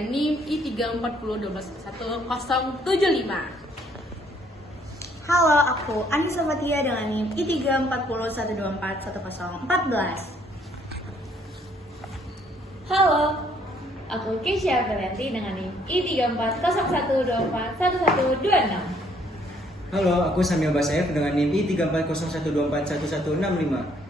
dengan NIM I340121075. Halo, aku Anissa Fatia dengan NIM I34012411014. Halo, aku Keisha Belianti dengan NIM I34012411126. Halo, aku Samil Basayev dengan NIM I34012411165.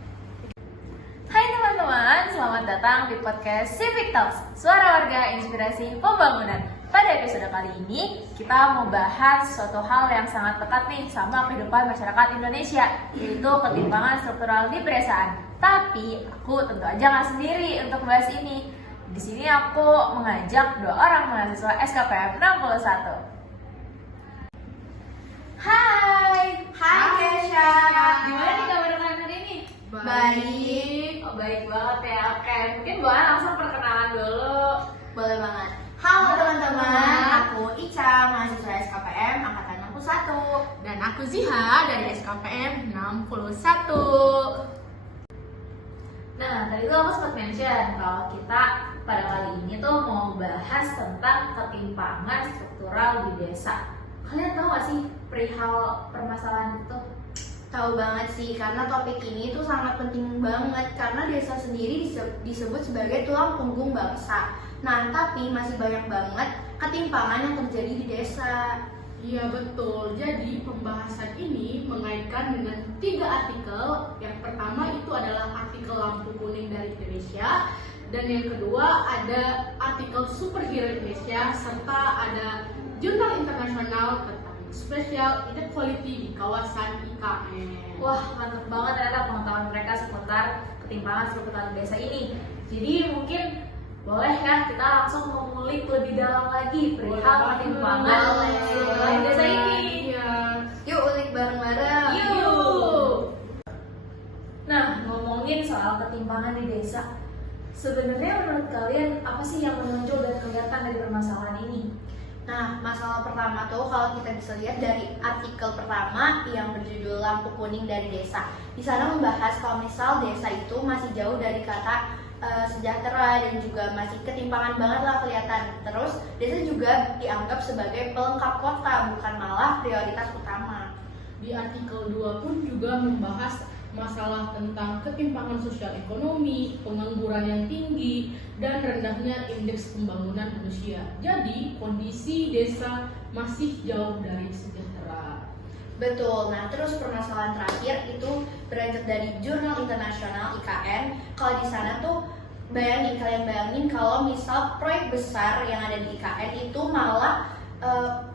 Hai teman-teman, selamat datang di podcast Civic Talks, suara warga inspirasi pembangunan. Pada episode kali ini, kita mau bahas suatu hal yang sangat dekat nih sama kehidupan masyarakat Indonesia, yaitu ketimpangan struktural di pedesaan. Tapi aku tentu aja nggak sendiri untuk bahas ini. Di sini aku mengajak 2 orang mahasiswa SKPM 61. Hai Kesha. Gimana nih kabar kalian hari ini? Baik. Oh, baik banget ya, oke. Mungkin boleh langsung perkenalan dulu. Boleh banget. Halo teman-teman, aku Ica, mahasiswa SKPM angkatan 61. Dan aku Ziha dari SKPM 61. Nah, tadi tuh aku sempat mention kalau kita pada kali ini tuh mau bahas tentang ketimpangan struktural di desa. Kalian tahu gak sih perihal permasalahan itu? Tahu banget sih, karena topik ini tuh sangat penting banget karena desa sendiri disebut sebagai tulang punggung bangsa. Nah, tapi masih banyak banget ketimpangan yang terjadi di desa. Iya betul, jadi pembahasan ini mengaitkan dengan 3 artikel. Yang pertama itu adalah artikel lampu kuning dari Indonesia, dan yang kedua ada artikel superhero Indonesia, serta ada jurnal internasional tentang spesial inequality di kawasan IKN. Wah, mantap banget ternyata pengetahuan mereka seputar ketimpangan struktural di desa ini. Jadi mungkin bolehkah kita langsung mengulik lebih dalam lagi perihal ketimpangan struktural di desa ini? Iya. Yuk ulik bareng-bareng. Yuk. Nah, ngomongin soal ketimpangan di desa, sebenarnya menurut kalian apa sih yang menonjol dan kelihatan dari permasalahan ini? Nah, masalah pertama tuh kalau kita bisa lihat dari artikel pertama yang berjudul Lampu Kuning dari Desa. Di sana membahas kalau misal desa itu masih jauh dari kata sejahtera dan juga masih ketimpangan banget lah kelihatan. Terus desa juga dianggap sebagai pelengkap kota, bukan malah prioritas utama. Di artikel 2 pun juga membahas masalah tentang ketimpangan sosial ekonomi, pengangguran yang tinggi, dan rendahnya indeks pembangunan manusia. Jadi, kondisi desa masih jauh dari sejahtera. Betul. Nah, terus permasalahan terakhir itu beranjak dari jurnal internasional IKN. Kalau di sana tuh kalian bayangin kalau misal proyek besar yang ada di IKN itu malah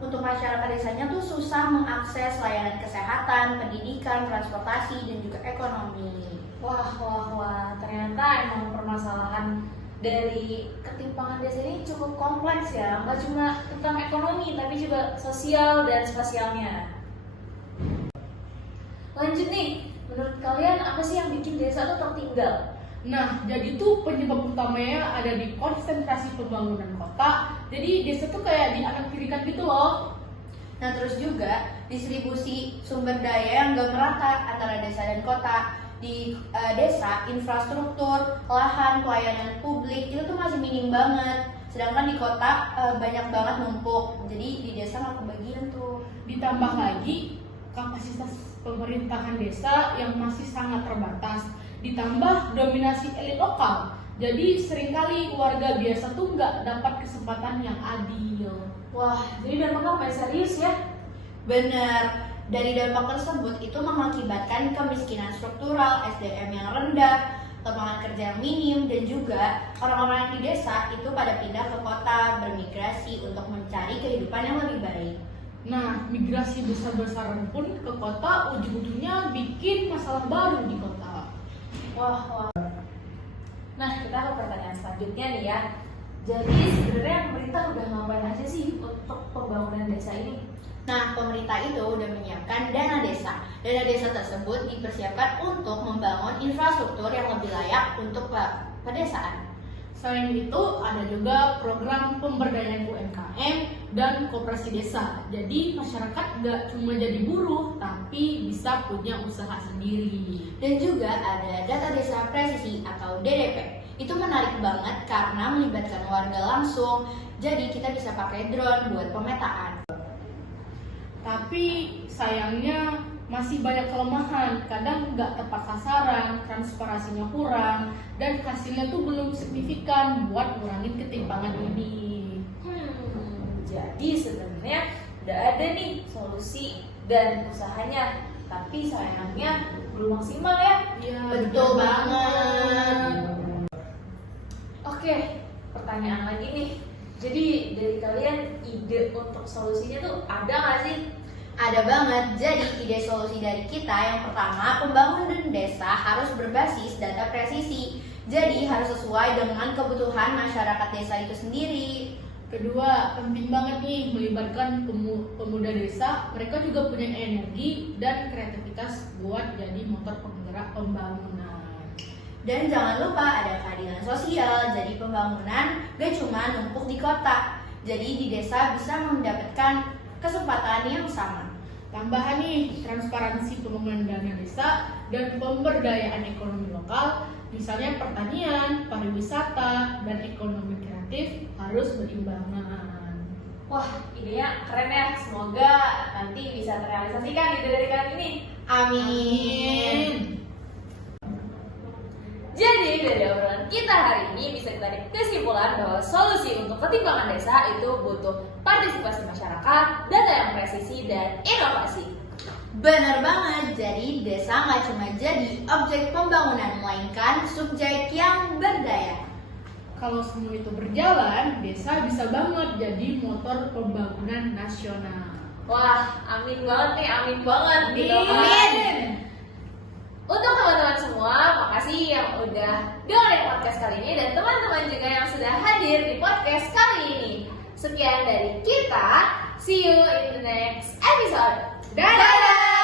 untuk masyarakat desanya tuh susah mengakses layanan kesehatan, pendidikan, transportasi, dan juga ekonomi. Wah, ternyata emang permasalahan dari ketimpangan desa ini cukup kompleks ya. Nggak cuma tentang ekonomi, tapi juga sosial dan spasialnya. Lanjut nih, menurut kalian apa sih yang bikin desa tuh tertinggal? Nah, jadi tuh penyebab utamanya ada di konsentrasi pembangunan kota. Jadi desa tuh kayak dianaktirikan gitu loh. Nah, terus juga distribusi sumber daya yang gak merata antara desa dan kota. Di desa, infrastruktur, lahan, pelayanan publik itu tuh masih minim banget. Sedangkan di kota banyak banget numpuk. Jadi di desa gak kebagian tuh. Ditambah lagi kapasitas pemerintahan desa yang masih sangat terbatas. Ditambah dominasi elit lokal. Jadi seringkali warga biasa tuh nggak dapat kesempatan yang adil. Wah, jadi dampaknya kayak serius ya? Bener, dari dampak tersebut itu mengakibatkan kemiskinan struktural, SDM yang rendah, lapangan kerja yang minim, dan juga orang-orang yang di desa itu pada pindah ke kota, bermigrasi untuk mencari kehidupan yang lebih baik. Nah, migrasi besar-besaran pun ke kota ujung-ujungnya bikin masalah baru di kota. Wah. Nah, kita ke pertanyaan selanjutnya nih ya. Jadi sebenarnya pemerintah udah ngapain aja sih untuk pembangunan desa ini? Nah, pemerintah itu udah menyiapkan dana desa. Dana desa tersebut dipersiapkan untuk membangun infrastruktur yang lebih layak untuk pedesaan. Selain itu, ada juga program pemberdayaan UMKM dan koperasi desa. Jadi masyarakat nggak cuma jadi buruh, tapi bisa punya usaha sendiri. Dan juga ada data desa presisi atau DDP. Itu menarik banget karena melibatkan warga langsung. Jadi kita bisa pakai drone buat pemetaan. Tapi sayangnya masih banyak kelemahan, kadang nggak tepat sasaran, transparansinya kurang, dan hasilnya tuh belum signifikan buat ngurangin ketimpangan ini. Jadi sebenarnya udah ada nih solusi dan usahanya, tapi sayangnya belum maksimal ya. Iya, Betul banget. Oke, pertanyaan lagi nih. Jadi dari kalian ide untuk solusinya tuh ada nggak sih? Ada banget. Jadi ide solusi dari kita yang pertama, pembangunan desa harus berbasis data presisi. Jadi harus sesuai dengan kebutuhan masyarakat desa itu sendiri. Kedua, penting banget nih melibatkan pemuda desa. Mereka juga punya energi dan kreativitas buat jadi motor penggerak pembangunan. Dan jangan lupa ada keadilan sosial. Jadi pembangunan gak cuma numpuk di kota. Jadi di desa bisa mendapatkan kesempatan yang sama. Tambahan nih, transparansi pembangunan dana desa dan pemberdayaan ekonomi lokal, misalnya pertanian, pariwisata, dan ekonomi kreatif harus berimbangan. Wah, idenya keren ya. Semoga nanti bisa terrealisasikan ide dari kalian ini. Amin. Jadi dari obrolan kita hari ini bisa ditarik kesimpulan bahwa solusi untuk ketimpangan desa itu butuh partisipasi masyarakat, data yang presisi, dan inovasi. Bener banget, jadi desa nggak cuma jadi objek pembangunan, melainkan subjek yang berdaya. Kalau semua itu berjalan, desa bisa banget jadi motor pembangunan nasional. Wah, amin banget nih, amin banget. Gitu kan. Amin. Untuk teman-teman semua, makasih yang udah dengerin podcast kali ini dan teman-teman juga yang sudah hadir di podcast kali ini. Sekian dari kita, see you in the next episode. Dadah! Dadah!